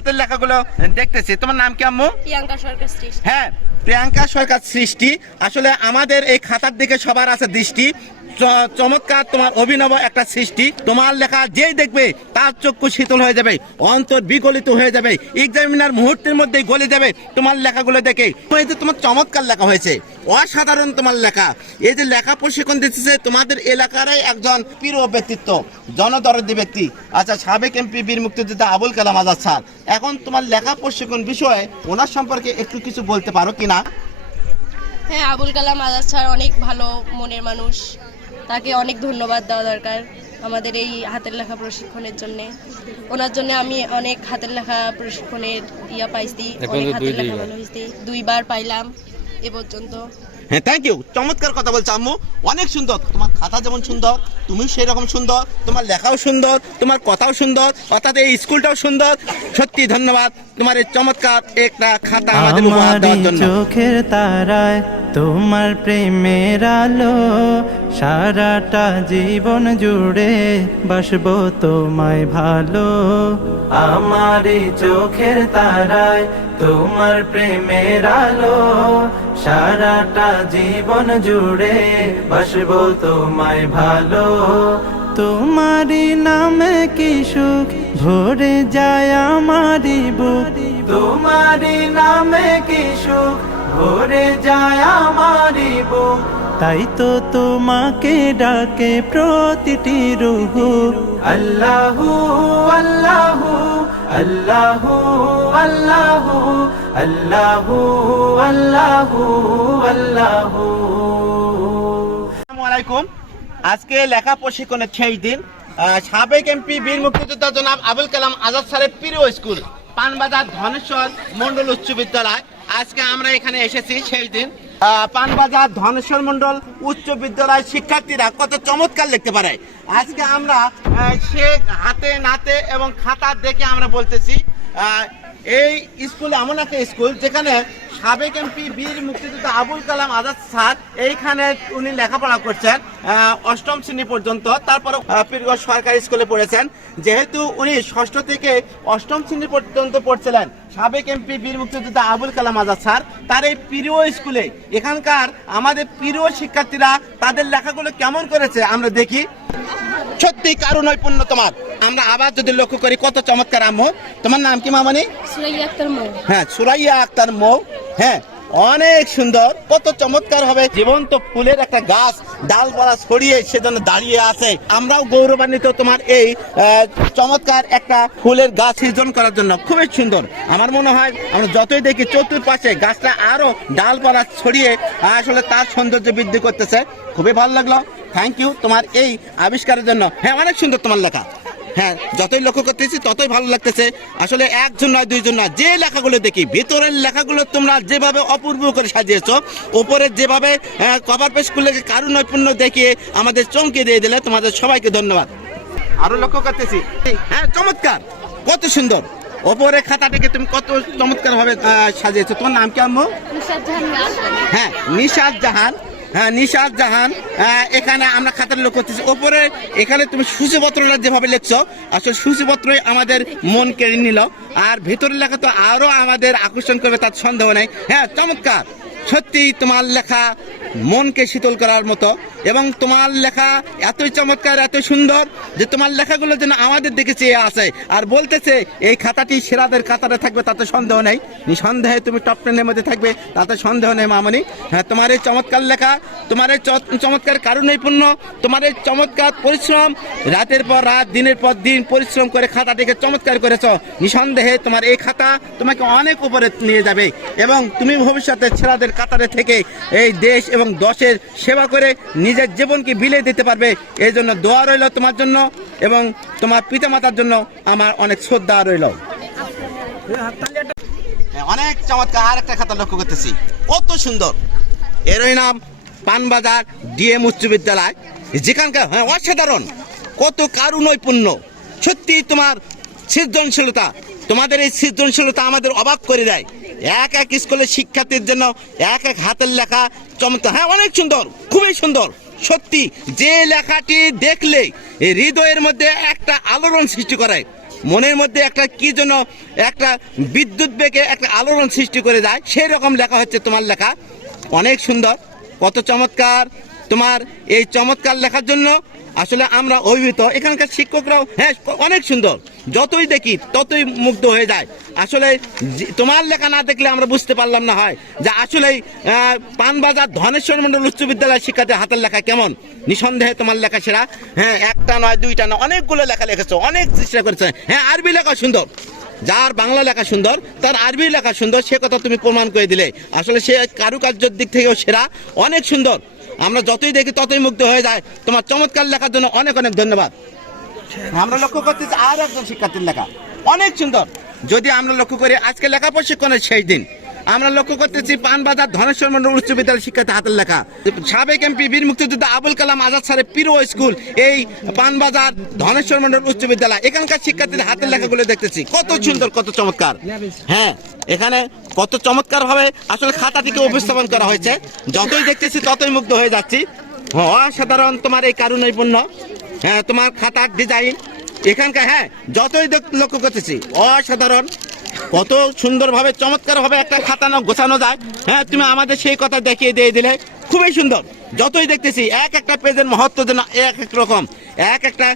হাতের লেখাগুলো দেখতেছি। তোমার নাম কি আম্মু? প্রিয়াঙ্কা সরকার সৃষ্টি। হ্যাঁ প্রিয়াঙ্কা সরকার সৃষ্টি। আসলে আমাদের এই খাতার দিকে সবার আছে দৃষ্টি। চমৎকার তোমার অভিনব একটা সৃষ্টি। তোমার লেখা যেই দেখবে, তার চক্ষু শীতল হয়ে যাবে, অন্তর বিগলিত হয়ে যাবে এক্সামিনার মুহূর্তের মধ্যেই গলে যাবে তোমার লেখাগুলো দেখে। তোমার চমৎকার লেখা হয়েছে, অসাধারণ তোমার লেখা। এই যে লেখা প্রশিক্ষণ তোমাদের এলাকারই একজন প্রিয় ব্যক্তিত্ব, জনদরদি ব্যক্তি। আচ্ছা সাবেক এমপি বীর মুক্তিযোদ্ধা আবুল কালাম আজাদ স্যার, এখন তোমার লেখা প্রশিক্ষণ বিষয়ে ওনার সম্পর্কে একটু কিছু বলতে পারো কিনা? হ্যাঁ আবুল কালাম আজাদ স্যার অনেক ভালো মনের মানুষ। তাকে অনেক ধন্যবাদ দেওয়া দরকার আমাদের এই হাতের লেখা প্রশিক্ষণের জন্য। ওনার জন্য আমি অনেক হাতের লেখা প্রশিক্ষণের ইয়া পাইছি অনেক হাতের লেখা ভালো হয়েছে দুইবার পাইলাম এ পর্যন্ত। হ্যাঁ থ্যাংক ইউ চমৎকার কথা বলছো আম্মু। অনেক সুন্দর। তোমার খাতা যেমন সুন্দর তুমি সেই রকম সুন্দর তোমার লেখাও সুন্দর তোমার কথাও সুন্দর অর্থাৎ এই স্কুলটাও সুন্দর। সত্যি ধন্যবাদ। তোমার এই চমৎকার একটা খাতা আমাদের উপহার দেওয়ার জন্য। চোখের তারায় তোমার প্রেমের আলো সারাটা জীবন জুড়ে বাসবো তোমায় ভালো। আমারই চোখের তারায় তোমার প্রেমের আলো, সারাটা জীবন জুড়ে বাসবো তোমায় ভালো। তোমারি নামে কি সুখ ভরে যায় আমারই বুক? তোমারই নামে কি সুখ ভরে যায় আমারই বুক? তাই তো তোমাকে ডাকে প্রতিটি রুহ আল্লাহু আল্লাহু আল্লাহু আল্লাহু আল্লাহু আল্লাহু আল্লাহু। আসসালামু আলাইকুম আজকে লেখা প্রশিক্ষণের সেই দিন। সাবেক এমপি বীর মুক্তিযোদ্ধা জনাব আবুল কালাম আজাদ স্যারের প্রিয় স্কুল পানবাজার ধনেশ্বর মন্ডল উচ্চ বিদ্যালয়। আজকে আমরা এখানে এসেছি সেই দিন। পানবাজার ধনেশ্বর মন্ডল উচ্চ বিদ্যালয় শিক্ষার্থীরা কত চমৎকার লিখতে পারে। আজকে আমরা সে হাতে নাতে এবং খাতা দেখে আমরা বলতেছি এই স্কুল এমন একটা স্কুল যেখানে সাবেক এমপি বীর মুক্তিযোদ্ধা আবুল কালাম আজাদ স্যার, এইখানে উনি লেখাপড়া করছেন অষ্টম শ্রেণি পর্যন্ত। তারপরে পীরগঞ্জ সরকারি স্কুলে পড়েছেন। যেহেতু উনি ষষ্ঠ থেকে অষ্টম শ্রেণি পর্যন্ত পড়ছিলেন, সাবেক এমপি বীর মুক্তিযোদ্ধা আবুল কালাম আজাদ স্যার, তার এই প্রিয় স্কুলে, এখানকার আমাদের প্রিয় শিক্ষার্থীরা তাদের লেখাগুলো কেমন করেছে আমরা দেখি। সত্যি কারও নৈপুণ্য তোমার? আমরা আবার যদি লক্ষ্য করি কত চমৎকার আম্মু। তোমার নাম কি মামানি? সুরাইয়া আক্তার মৌ। হ্যাঁ সুরাইয়া আক্তার মৌ। হ্যাঁ অনেক সুন্দর কত চমৎকার হবে। জীবন্ত ফুলের একটা গাছ ডালপালা ছড়িয়ে সেজন্য দাঁড়িয়ে আছে। আমরাও গৌরবান্বিত তোমার এই চমৎকার একটা ফুলের গাছ সৃজন করার জন্য। খুবই সুন্দর। আমার মনে হয় আমরা যতই দেখি চতুর্পাশে গাছটা আরও ডালপালা ছড়িয়ে আসলে তার সৌন্দর্য বৃদ্ধি করতেছে। খুবই ভালো লাগল। থ্যাংক ইউ তোমার এই আবিষ্কারের জন্য। হ্যাঁ অনেক সুন্দর তোমার লেখা। হ্যাঁ যতই লক্ষ্য করতেছি ততই ভালো লাগতেছে। আসলে একজন নয় দুইজন নয় যে লেখাগুলো দেখি ভেতরের লেখাগুলো তোমরা যেভাবে অপূর্ব করে সাজিয়েছো ওপরে যেভাবে কভার পেজ খুলে কারু নৈপুণ্য দেখিয়ে আমাদের চমকে দিয়ে দিলে তোমাদের সবাইকে ধন্যবাদ। আরও লক্ষ্য করতেছি। হ্যাঁ চমৎকার। কত সুন্দর। ওপরে খাতাটাকে তুমি কত চমৎকার ভাবে সাজিয়েছো। তোমার নাম কি আম্মু? হ্যাঁ নিশাদ জাহান। নিশাদ জাহান আহ, এখানে আমরা খাতার লোক করতেছি। ওপরে এখানে তুমি সূচিপত্রটা যেভাবে লিখছো আসলে সূচিপত্রই আমাদের মন কেড়ে নিল। আর ভেতরের লেখা তো আরও আমাদের আকর্ষণ করবে তার সন্দেহ নাই। হ্যাঁ চমৎকার। সত্যি তোমার লেখা মনকে শীতল করার মতো এবং তোমার লেখা এতই চমৎকার এত সুন্দর যে তোমার লেখাগুলো যেন আমাদের দিকে চেয়ে আসে আর বলতেছে, এই খাতাটি সেরাদের কাতারে থাকবে, তাতে সন্দেহ নেই। নিঃসন্দেহে তুমি টপ টেনের মধ্যে থাকবে, তাতে সন্দেহ নেই মামনি। হ্যাঁ তোমার এই চমৎকার লেখা, তোমার এই চমৎকার কারণ নৈপুণ্য তোমার এই চমৎকার পরিশ্রম, রাতের পর রাত, দিনের পর দিন পরিশ্রম করে খাতাটিকে চমৎকার করেছ। নিঃসন্দেহে তোমার এই খাতা তোমাকে অনেক উপরে নিয়ে যাবে এবং তুমি ভবিষ্যতে ছেলেদের কাতারে থেকে এই দেশ এবং দশের সেবা করে নিজের জীবনকে বিলিয়ে দিতে পারবে। এই জন্য দোয়া রইল তোমার জন্য এবং তোমার পিতামাতার জন্য আমার অনেক শ্রদ্ধা রইল। হ্যাঁ, অনেক চমৎকার। আর একটা খাতা লক্ষ্য করতেছি। কত সুন্দর। এরই নাম পানবাজার ডিএম উচ্চ বিদ্যালয়। যেখানকার হ্যাঁ অসাধারণ। কত কারু নৈপুণ্য সত্যি তোমার সৃজনশীলতা তোমাদের এই সৃজনশীলতা আমাদের অবাক করে দেয়। এক এক স্কুলের শিক্ষার্থীর জন্য এক এক হাতের লেখা চমৎকার। হ্যাঁ অনেক সুন্দর, খুবই সুন্দর। সত্যি, যে লেখাটি দেখলে হৃদয়ের মধ্যে একটা আলোড়ন সৃষ্টি করে। মনের মধ্যে একটা কি যেন একটা বিদ্যুৎ বেগে একটা আলোড়ন সৃষ্টি করে যায়। সেই রকম লেখা হচ্ছে তোমার লেখা। অনেক সুন্দর, কত চমৎকার। তোমার এই চমৎকার লেখার জন্য আসলে আমরা অভিভূত। এখানকার শিক্ষকরাও হ্যাঁ অনেক সুন্দর। যতই দেখি, ততই মুগ্ধ হয়ে যায়। আসলে তোমার লেখা না দেখলে আমরা বুঝতে পারলাম না হয় যে আসলেই পানবাজার ধনেশ্বর মন্ডল উচ্চ বিদ্যালয়ের শিক্ষার্থীর হাতের লেখা কেমন? নিঃসন্দেহে তোমার লেখা সেরা। হ্যাঁ একটা নয়, দুইটা নয়, অনেকগুলো লেখা লিখেছো, অনেক চেষ্টা করেছে। হ্যাঁ আরবি লেখা সুন্দর। যার বাংলা লেখা সুন্দর, তার আরবি লেখা সুন্দর, সে কথা তুমি প্রমাণ করে দিলে। আসলে সে কারুকার্যের দিক থেকেও সেরা, অনেক সুন্দর। আমরা যতই দেখি ততই মুগ্ধ হয়ে যায়। তোমার চমৎকার লেখার জন্য অনেক অনেক ধন্যবাদ। আমরা লক্ষ্য করতেছি আর একজন শিক্ষার্থীর লেখা। অনেক সুন্দর। যদি আমরা লক্ষ্য করি, আজকে লেখা প্রশিক্ষণের শেষ দিন। আমরা লক্ষ্য করতেছি পানবাজার ধনেশ্বর মন্ডল উচ্চ বিদ্যালয় শিক্ষার্থী হাতের লেখা। সাবেক এমপি বীর মুক্তিযোদ্ধা আবুল কালাম আজাদ স্যারের প্রিয় স্কুল, এই পানবাজার ধনেশ্বর মন্ডল উচ্চ বিদ্যালয়। এখানকার শিক্ষার্থীদের হাতের লেখাগুলো দেখতেছি। কত সুন্দর, কত চমৎকার। হ্যাঁ এখানে কত চমৎকার ভাবে আসলে খাতাটিকে উপস্থাপন করা হয়েছে। যতই দেখতেছি ততই মুগ্ধ হয়ে যাচ্ছি। অসাধারণ তোমার এই কারণ নৈপুণ্য হ্যাঁ তোমার খাতার ডিজাইন। এখানকার হ্যাঁ যতই লক্ষ্য করতেছি, অসাধারণ। কত সুন্দরভাবে, চমৎকারভাবে একটা খাতা না গোছানো যায়। হ্যাঁ তুমি আমাদের সেই কথা দেখিয়ে দিয়ে দিলে। খুবই সুন্দর। যতই দেখতেছি, এক একটা পেজের মহত্ব যেন এক এক রকম। এক একটা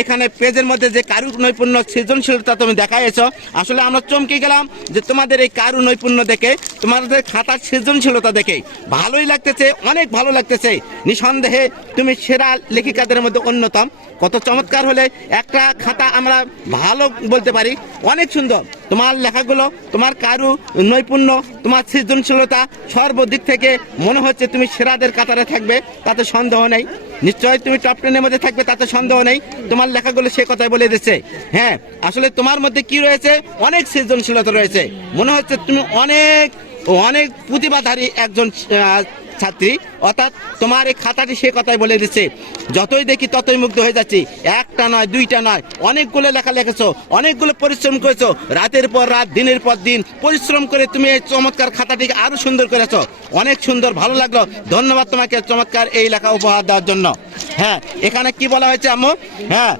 এখানে পেজের মধ্যে যে কারু নৈপুণ্য সৃজনশীলতা তুমি দেখাইছো আসলে আমরা চমকে গেলাম যে তোমাদের এই কারু নৈপুণ্য দেখে, তোমাদের খাতার সৃজনশীলতা দেখে ভালোই লাগতেছে, অনেক ভালো লাগতেছে। নিঃসন্দেহে তুমি সেরা লেখিকাদের মধ্যে অন্যতম। কত চমৎকার হলে একটা খাতা আমরা ভালো বলতে পারি, অনেক সুন্দর। তোমার লেখাগুলো, তোমার কারু নৈপুণ্য তোমার সৃজনশীলতা সর্বদিক থেকে মনে হচ্ছে তুমি সেরাদের কাতারে থাকবে, তাতে সন্দেহ নেই। নিশ্চয়ই তুমি টপ টেনের মধ্যে থাকবে, তাতে সন্দেহ নেই। তোমার লেখাগুলো সে কথাই বলে দিচ্ছে। হ্যাঁ আসলে তোমার মধ্যে কি রয়েছে? অনেক সৃজনশীলতা রয়েছে। মনে হচ্ছে তুমি অনেক অনেক প্রতিভাধারী একজন ছাত্রী, অর্থাৎ তোমার এই খাতাটি সে কথাই বলে দিচ্ছে, যতই দেখি ততই মুগ্ধ হয়ে যাচ্ছি। একটা নয়, দুইটা নয়, অনেকগুলো লেখা লিখেছো, অনেকগুলো পরিশ্রম করেছ, রাতের পর রাত, দিনের পর দিন পরিশ্রম করে তুমি এই চমৎকার খাতাটিকে আরও সুন্দর করেছ। অনেক সুন্দর, ভালো লাগল। ধন্যবাদ তোমাকে চমৎকার এই লেখা উপহার দেওয়ার জন্য। হ্যাঁ এখানে কি বলা হয়েছে আম্মু? হ্যাঁ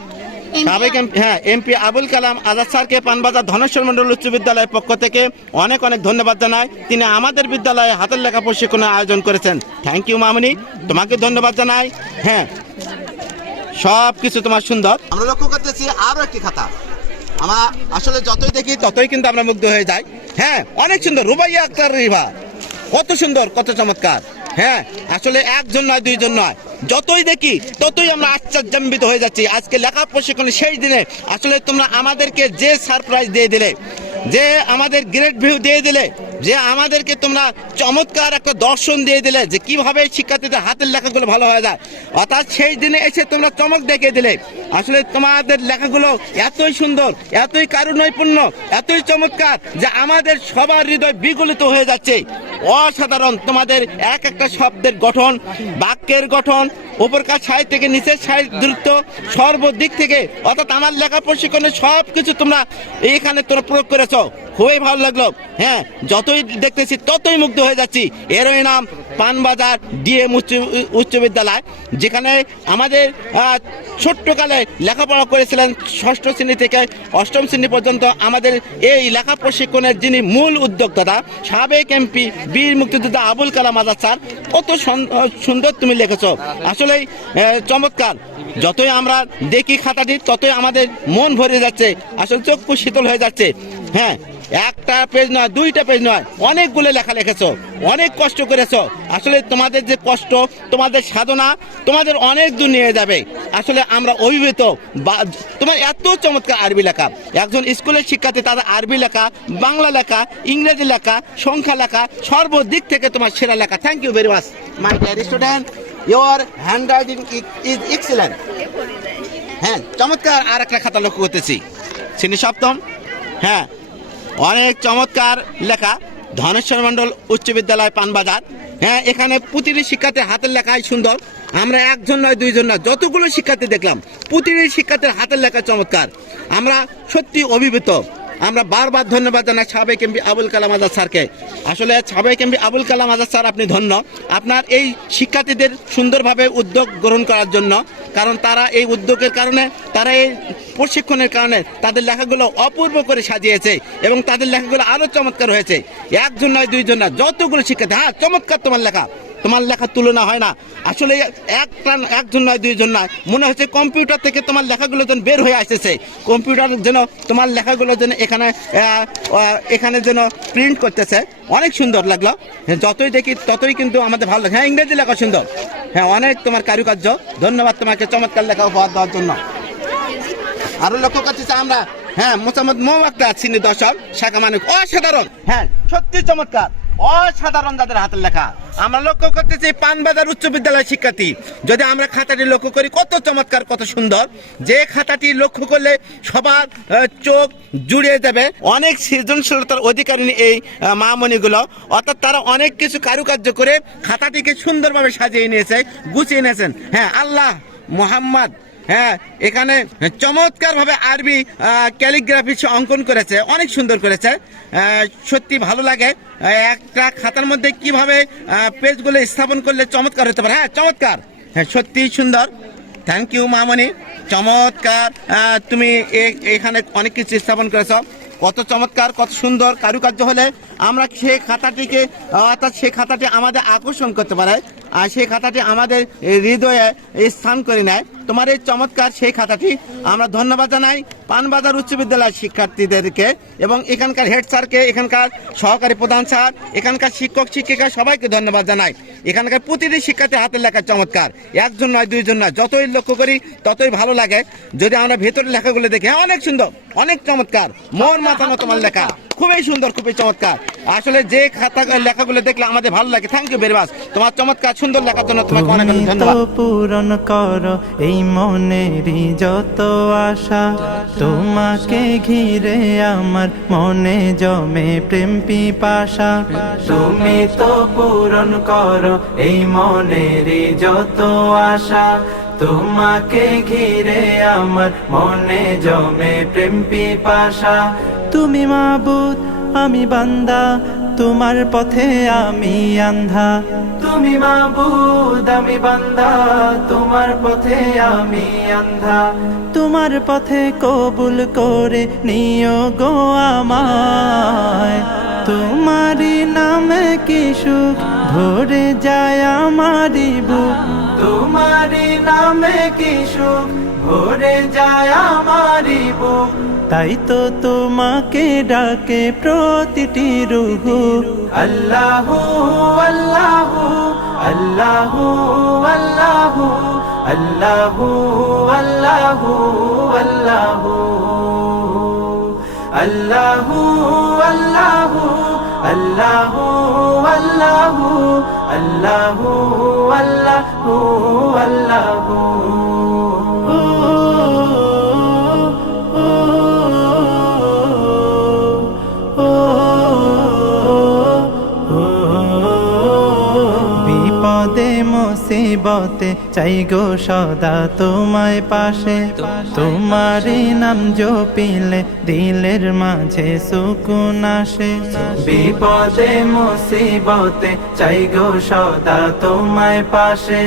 সাবেক এম- হ্যাঁ এমপি আবুল কালাম আজাদ স্যারকে পানবাজার ধনেশ্বর মন্ডল উচ্চ বিদ্যালয়ের পক্ষ থেকে অনেক অনেক ধন্যবাদ জানাই। তিনি আমাদের বিদ্যালয়ে হাতের লেখা প্রশিক্ষণের আয়োজন করেছেন। থ্যাংক ইউ মামনি। তোমাকে ধন্যবাদ জানাই। হ্যাঁ সব কিছু তোমার সুন্দর। আমরা লক্ষ্য করতেছি আরও একটি খাতা। আমরা আসলে যতই দেখি ততই কিন্তু আমরা মুগ্ধ হয়ে যাই। হ্যাঁ অনেক সুন্দর। রুবাইয়া আক্তার রিভা। কত সুন্দর কত চমৎকার। হ্যাঁ আসলে একজন নয় দুইজন নয়। যতই দেখি, ততই আমরা আশ্চর্যান্বিত হয়ে যাচ্ছি। আজকে লেখা প্রশিক্ষণের শেষ দিনে আসলে তোমরা আমাদেরকে যে সারপ্রাইজ দিয়ে দিলে, যে আমাদের গ্রেট ভিউ দিয়ে দিলে, যে আমাদেরকে তোমরা চমৎকার একটা দর্শন দিয়ে দিলে, যে কীভাবে শিক্ষার্থীদের হাতের লেখাগুলো ভালো হয়ে যায়। অর্থাৎ সেই দিনে এসে তোমরা চমক দেখিয়ে দিলে, আসলে তোমাদের লেখাগুলো এতই সুন্দর, এতই কারু নৈপুণ্য এতই চমৎকার যে আমাদের সবার হৃদয় বিগলিত হয়ে যাচ্ছে। অসাধারণ। তোমাদের এক একটা শব্দের গঠন, বাক্যের গঠন, উপরকার সাইড থেকে নিচের সাইড দ্রুত সর্বদিক থেকে, অর্থাৎ আমার লেখা প্রশিক্ষণে সব কিছু তোমরা এইখানে তোমরা প্রয়োগ করেছ। খুবই ভালো লাগল। হ্যাঁ যতই দেখতেছি, ততই মুগ্ধ হয়ে যাচ্ছি। এরই নাম পানবাজার ডিএম উচ্চ উচ্চ বিদ্যালয়, যেখানে আমাদের ছোট্টকালে লেখাপড়া করেছিলেন ষষ্ঠ শ্রেণি থেকে অষ্টম শ্রেণি পর্যন্ত আমাদের এই লেখা প্রশিক্ষণের যিনি মূল উদ্যোক্তা, সাবেক এমপি বীর মুক্তিযোদ্ধা আবুল কালাম আজাদ স্যার, কত সুন্দর তুমি লিখেছ। আসলে চমৎকার। যতই আমরা দেখি খাতাটি, ততই আমাদের মন ভরে যাচ্ছে, আসলে চক্ষু শীতল হয়ে যাচ্ছে। হ্যাঁ একটা পেজ নয় দুইটা পেজ নয় অনেকগুলো লেখা লিখেছো অনেক কষ্ট করেছ। আসলে তোমাদের যে কষ্ট তোমাদের সাধনা তোমাদের অনেক দূর নিয়ে যাবে। আসলে আমরা অভিভূত বা তোমার এত চমৎকার আরবি লেখা। একজন স্কুলের শিক্ষার্থী তাদের আরবি লেখা বাংলা লেখা ইংরেজি লেখা সংখ্যা লেখা সর্বদিক থেকে তোমার সেরা লেখা। Thank you very much my dear student your handwriting is excellent হ্যাঁ চমৎকার আর একটা খাতা লক্ষ্য করতেছি। শ্রেণি সপ্তম? হ্যাঁ অনেক চমৎকার লেখা। ধনেশ্বর মণ্ডল উচ্চ বিদ্যালয় পানবাজার। হ্যাঁ এখানে প্রতিটি শিক্ষার্থীর হাতের লেখাই সুন্দর। আমরা একজন নয়, দুইজন নয়, যতগুলো শিক্ষার্থী দেখলাম, প্রতিটি শিক্ষার্থীর হাতের লেখা চমৎকার। আমরা সত্যি অভিভূত। আমরা বারবার ধন্যবাদ জানাই সাবেক এমপি আবুল কালাম আজাদ স্যারকে। আসলে সাবেক এমপি আবুল কালাম আজাদ স্যার, আপনি ধন্য। আপনার এই শিক্ষার্থীদের সুন্দরভাবে উদ্যোগ গ্রহণ করার জন্য কারণ তারা এই উদ্যোগের কারণে, তারা এই প্রশিক্ষণের কারণে তাদের লেখাগুলো অপূর্ব করে সাজিয়েছে এবং তাদের লেখাগুলো আরও চমৎকার হয়েছে। একজন নয়, দুইজন না যতগুলো শিক্ষার্থী হ্যাঁ চমৎকার তোমার লেখা। তোমার লেখার তুলনা হয় না। আসলে এক একটা, একজন নয়, দুইজন নয়, মনে হচ্ছে কম্পিউটার থেকে তোমার লেখাগুলো যেন বের হয়ে আসতেছে। কম্পিউটার যেন তোমার লেখাগুলো যেন এখানে এখানে যেন প্রিন্ট করতেছে। অনেক সুন্দর লাগল। যতই দেখি, ততই কিন্তু আমাদের ভালো লাগে। হ্যাঁ ইংরেজি লেখা সুন্দর। হ্যাঁ অনেক তোমার কারুকার্য। ধন্যবাদ তোমাকে চমৎকার লেখা উপহার দেওয়ার জন্য। আরও লক্ষ্য করছি আমরা হ্যাঁ মোসাম্মদ মোহাম্মদ চিনি দর্শক, শাখা মানুষ অসাধারণ। হ্যাঁ সত্যি চমৎকার, অসাধারণ যাদের হাতের লেখা। আমরা লক্ষ্য করতে করতেছি পানবাজার উচ্চ বিদ্যালয়ের শিক্ষার্থী। যদি আমরা খাতাটি লক্ষ্য করি, কত চমৎকার, কত সুন্দর। যে খাতাটি লক্ষ্য করলে সবার চোখ জুড়িয়ে যাবে। অনেক সৃজনশীলতার অধিকারী এই মামনিগুলো। অর্থাৎ তারা অনেক কিছু কারুকার্য করে খাতাটিকে সুন্দরভাবে সাজিয়ে নিয়েছে, গুছিয়ে নিয়েছেন। হ্যাঁ আল্লাহ মোহাম্মদ হ্যাঁ এখানে চমৎকার ভাবে আরবি ক্যালিগ্রাফি অঙ্কন করেছে, অনেক সুন্দর করেছে। সত্যি ভালো লাগে। একটা খাতার মধ্যে কীভাবে পেজগুলো স্থাপন করলে চমৎকার হতে পারে। হ্যাঁ চমৎকার। হ্যাঁ সত্যি সুন্দর। থ্যাংক ইউ মামনি। চমৎকার। তুমি এখানে অনেক কিছু স্থাপন করেছ। কত চমৎকার, কত সুন্দর কারুকার্য হলে আমরা সেই খাতাটিকে, অর্থাৎ সেই খাতাটি আমাদের আকর্ষণ করতে পারে। আর সেই খাতাটি আমাদের হৃদয়ে স্থান করে নেয়। তোমার এই চমৎকার সেই খাতাটি আমরা ধন্যবাদ জানাই পানবাজার উচ্চ বিদ্যালয়ের শিক্ষার্থীদেরকে এবং এখানকার হেড স্যারকে, এখানকার সহকারী প্রধান স্যার, এখানকার শিক্ষক, শিক্ষিকা সবাইকে ধন্যবাদ জানাই। এখানকার প্রতিটি শিক্ষার্থী হাতের লেখা চমৎকার। একজন নয়, দুইজন নয়, যতই লক্ষ্য করি ততই ভালো লাগে। যদি আমরা ভেতরের লেখাগুলো দেখি হ্যাঁ অনেক সুন্দর, অনেক চমৎকার। মন মাথানো তোমার লেখা। খুবই সুন্দর, খুবই চমৎকার। আসলে যে খাতা লেখাগুলো দেখলে আমাদের ভালো লাগে থ্যাংক ইউ ভেরি মাচ তোমার চমৎকার সুন্দর লেখার জন্য তোমাকে অনেক অনেক তুমি তো ধন্যবাদ। পূরণ করো এই মনেরই যত আশা। তোমাকে ঘিরে আমার মনে জমে প্রেম পিপাসা। তুমি তো পূরণ করো এই মনেরই যত আশা। তোমাকে ঘিরে আমার মনে জমে প্রেম পিপাসা। তুমি মাবুদ আমি বান্দা তোমার পথে আমি আন্ধা তুমি মাবুদ আমি বান্দা তোমার পথে আমি আন্ধা তোমার পথে কবুল করে নিও গো আমায়। তোমারই নামে কি সুখ ভরে যায় আমারই বুক। তোমারই নামে কি সুখ ভরে যায় আমারই বুক। তাই তো তোমাকে ডাকে প্রতিটি রুহু আল্লাহ আল্লাহ আল্লাহ আল্লাহ আল্লাহ আল্লাহ আল্লাহ আল্লাহ আল্লাহ আল্লাহ আল্লাহ আল্লাহ আল্লাহ বিপদে মুসিবতে চাই গো সদা তোমায় পাশে। তোমারই নাম জপিলে দিলের মাঝে সুকুন আসে। বিপদে মুসিবতে চাই গো সদা তোমায় পাশে।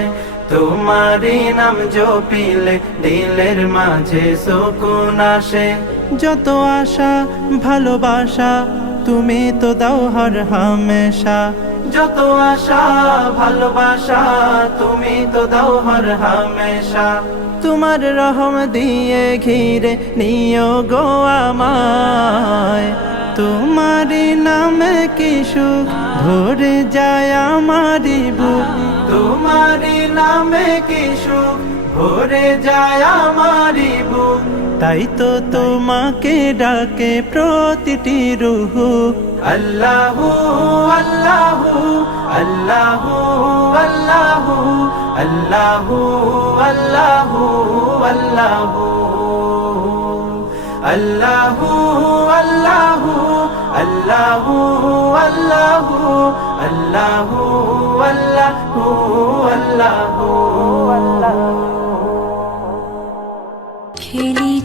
তোমারই নাম জপিলে দিলের মাঝে সুকুন আসে। যত আশা, ভালোবাসা তুমি তো দাও হর হামেশা। যত আশা ভালোবাসা তুমি তো দাও হর হামেশা। তোমার রহম দিয়ে ঘিরে নিও গো আমায়। তোমারই নামে কি সুখ ভরে যায় আমারই বুক তোমারই নামে কি সুখ ভরে যায় আমারই বুক তাই তো তোমাকে ডাকে প্রতিটি রুহু আল্লাহ আল্লাহ আল্লাহ আল্লাহ আল্লাহ আল্লাহ আল্লাহ আল্লাহ আল্লাহ আল্লাহ আল্লাহ আল্লাহ আল্লাহ আল্লাহ খেলিছ